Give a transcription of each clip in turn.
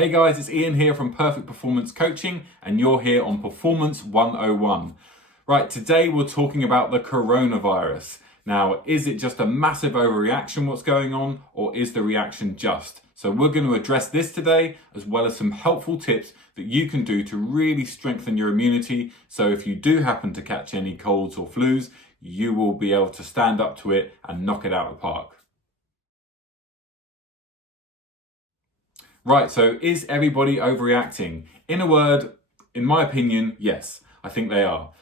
Hey guys, it's Ian here from Perfect Performance Coaching, and you're here on Performance 101. Right, today we're talking about the coronavirus. Now, is it just a massive overreaction what's going on, or is the reaction just? So we're going to address this today, as well as some helpful tips that you can do to really strengthen your immunity. So if you do happen to catch any colds or flus, you will be able to stand up to it and knock it out of the park. Right, so is everybody overreacting? In a word, in my opinion, yes, I think they are.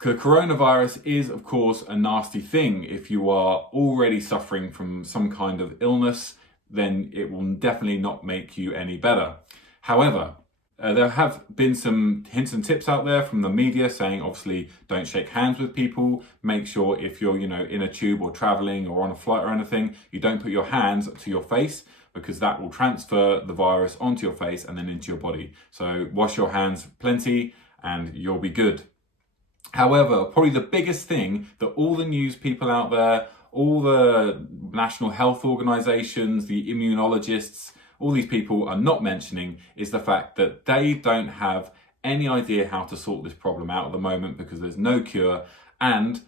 The coronavirus is, of course, a nasty thing. If you are already suffering from some kind of illness, then it will definitely not make you any better. However, there have been some hints and tips out there from the media saying, obviously, don't shake hands with people. Make sure if you're, in a tube or traveling or on a flight or anything, you don't put your hands to your face, because that will transfer the virus onto your face and then into your body. So wash your hands plenty and you'll be good. However, probably the biggest thing that all the news people out there, all the national health organizations, the immunologists, all these people are not mentioning is the fact that they don't have any idea how to sort this problem out at the moment, because there's no cure, and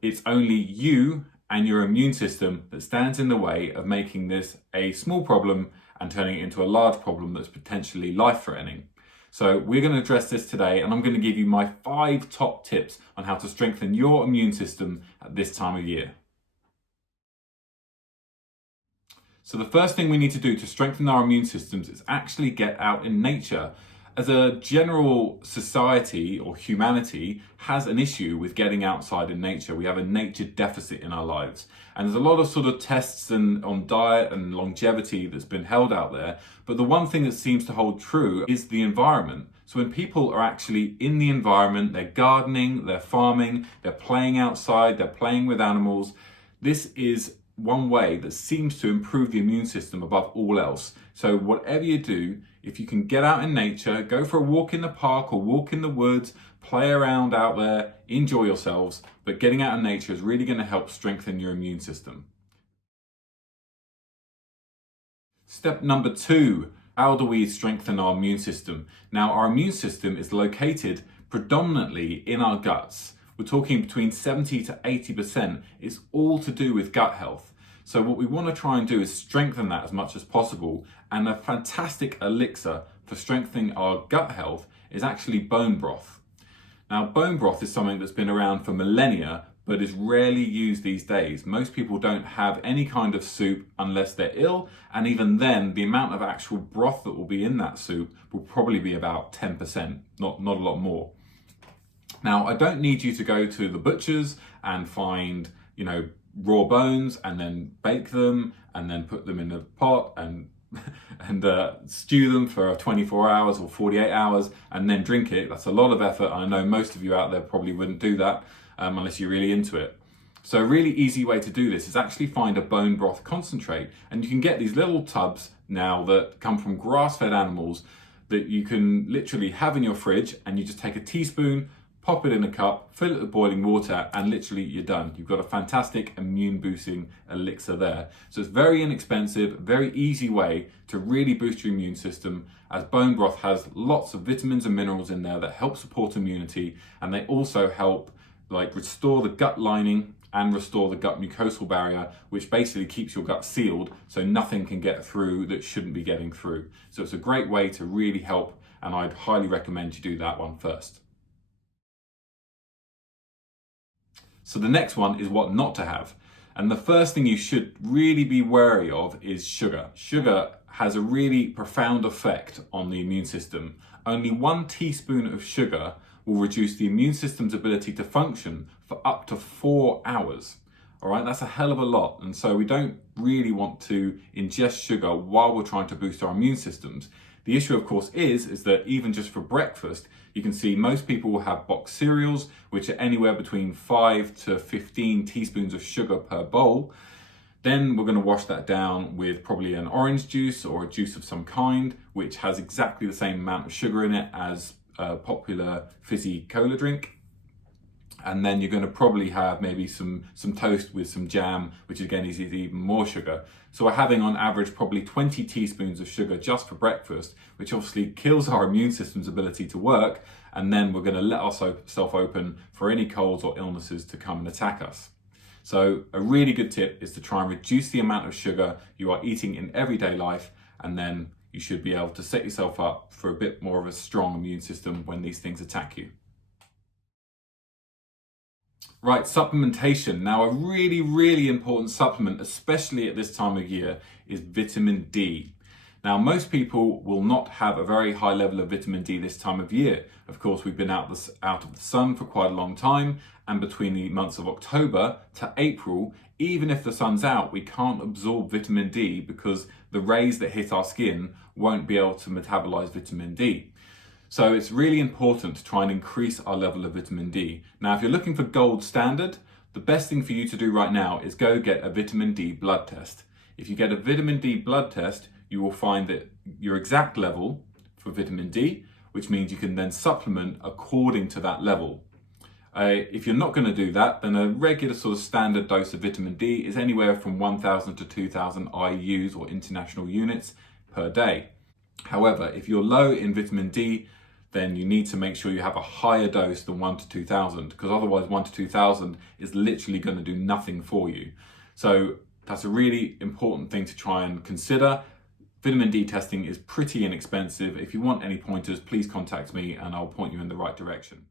it's only you and your immune system that stands in the way of making this a small problem and turning it into a large problem that's potentially life-threatening. So we're going to address this today, and I'm going to give you my 5 top tips on how to strengthen your immune system at this time of year. So the first thing we need to do to strengthen our immune systems is actually get out in nature. As a general society or humanity has an issue with getting outside in nature. We have a nature deficit in our lives. And there's a lot of sort of tests on diet and longevity that's been held out there. But the one thing that seems to hold true is the environment. So when people are actually in the environment, they're gardening, they're farming, they're playing outside, they're playing with animals. This is one way that seems to improve the immune system above all else. So whatever you do, if you can get out in nature, go for a walk in the park or walk in the woods, play around out there, enjoy yourselves, but getting out in nature is really going to help strengthen your immune system. Step number 2, how do we strengthen our immune system? Now, our immune system is located predominantly in our guts. We're talking between 70 to 80%. It's all to do with gut health. So what we want to try and do is strengthen that as much as possible. And a fantastic elixir for strengthening our gut health is actually bone broth. Now, bone broth is something that's been around for millennia, but is rarely used these days. Most people don't have any kind of soup unless they're ill. And even then, the amount of actual broth that will be in that soup will probably be about 10%, not a lot more. Now, I don't need you to go to the butcher's and find, raw bones and then bake them and then put them in a pot and stew them for 24 hours or 48 hours and then drink it. That's a lot of effort. I know most of you out there probably wouldn't do that unless you're really into it. So a really easy way to do this is actually find a bone broth concentrate. And you can get these little tubs now that come from grass-fed animals that you can literally have in your fridge, and you just take a teaspoon, pop it in a cup, fill it with boiling water, and literally you're done. You've got a fantastic immune boosting elixir there. So it's very inexpensive, very easy way to really boost your immune system, as bone broth has lots of vitamins and minerals in there that help support immunity, and they also help restore the gut lining and restore the gut mucosal barrier, which basically keeps your gut sealed so nothing can get through that shouldn't be getting through. So it's a great way to really help, and I'd highly recommend you do that one first. So the next one is what not to have. And the first thing you should really be wary of is sugar. Sugar has a really profound effect on the immune system. Only 1 teaspoon of sugar will reduce the immune system's ability to function for up to 4 hours. All right, that's a hell of a lot. And so we don't really want to ingest sugar while we're trying to boost our immune systems. The issue, of course, is that even just for breakfast, you can see most people will have boxed cereals, which are anywhere between 5 to 15 teaspoons of sugar per bowl. Then we're going to wash that down with probably an orange juice or a juice of some kind, which has exactly the same amount of sugar in it as a popular fizzy cola drink. And then you're going to probably have maybe some toast with some jam, which again is even more sugar. So we're having on average probably 20 teaspoons of sugar just for breakfast, which obviously kills our immune system's ability to work. And then we're going to let ourselves open for any colds or illnesses to come and attack us. So a really good tip is to try and reduce the amount of sugar you are eating in everyday life, and then you should be able to set yourself up for a bit more of a strong immune system when these things attack you. Right, supplementation. Now, a really, really important supplement, especially at this time of year, is vitamin D. Now, most people will not have a very high level of vitamin D this time of year. Of course, we've been out of the sun for quite a long time, and between the months of October to April, even if the sun's out, we can't absorb vitamin D because the rays that hit our skin won't be able to metabolize vitamin D. So it's really important to try and increase our level of vitamin D. Now, if you're looking for gold standard, the best thing for you to do right now is go get a vitamin D blood test. If you get a vitamin D blood test, you will find that your exact level for vitamin D, which means you can then supplement according to that level. If you're not going to do that, then a regular sort of standard dose of vitamin D is anywhere from 1,000 to 2,000 IUs or international units per day. However, if you're low in vitamin D, then you need to make sure you have a higher dose than 1 to 2,000, because otherwise 1 to 2,000 is literally going to do nothing for you. So that's a really important thing to try and consider. Vitamin D testing is pretty inexpensive. If you want any pointers, please contact me and I'll point you in the right direction.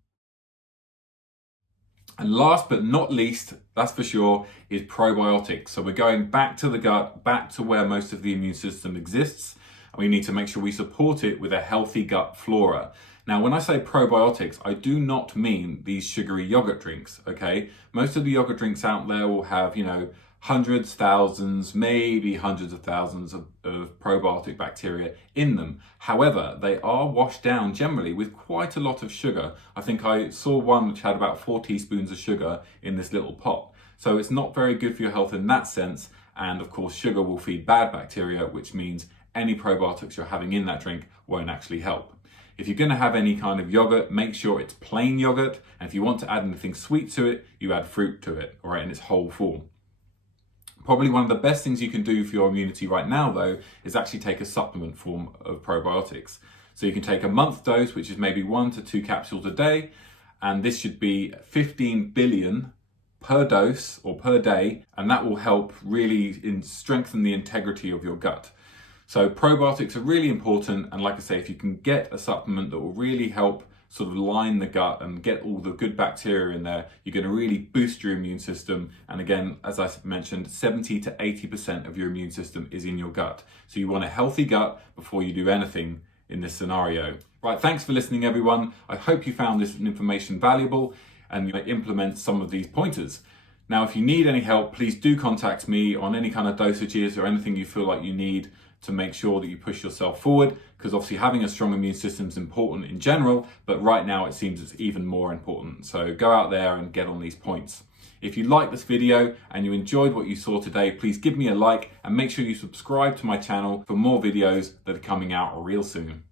And last but not least, that's for sure, is probiotics. So we're going back to the gut, back to where most of the immune system exists. And we need to make sure we support it with a healthy gut flora. Now, when I say probiotics, I do not mean these sugary yogurt drinks, okay? Most of the yogurt drinks out there will have, hundreds, thousands, maybe hundreds of thousands of probiotic bacteria in them. However, they are washed down generally with quite a lot of sugar. I think I saw one which had about 4 teaspoons of sugar in this little pot. So it's not very good for your health in that sense. And of course, sugar will feed bad bacteria, which means any probiotics you're having in that drink won't actually help. If you're going to have any kind of yogurt, make sure it's plain yogurt. And if you want to add anything sweet to it, you add fruit to it, all right, in its whole form. Probably one of the best things you can do for your immunity right now, though, is actually take a supplement form of probiotics. So you can take a month dose, which is maybe 1 to 2 capsules a day. And this should be 15 billion per dose or per day. And that will help really strengthen the integrity of your gut. So probiotics are really important, and like I say, if you can get a supplement that will really help sort of line the gut and get all the good bacteria in there, you're going to really boost your immune system. And again, as I mentioned, 70 to 80% of your immune system is in your gut. So you want a healthy gut before you do anything in this scenario. Right, thanks for listening, everyone. I hope you found this information valuable and you may implement some of these pointers. Now, if you need any help, please do contact me on any kind of dosages or anything you feel like you need to make sure that you push yourself forward, because obviously having a strong immune system is important in general, but right now it seems it's even more important. So go out there and get on these points. If you liked this video and you enjoyed what you saw today, please give me a like and make sure you subscribe to my channel for more videos that are coming out real soon.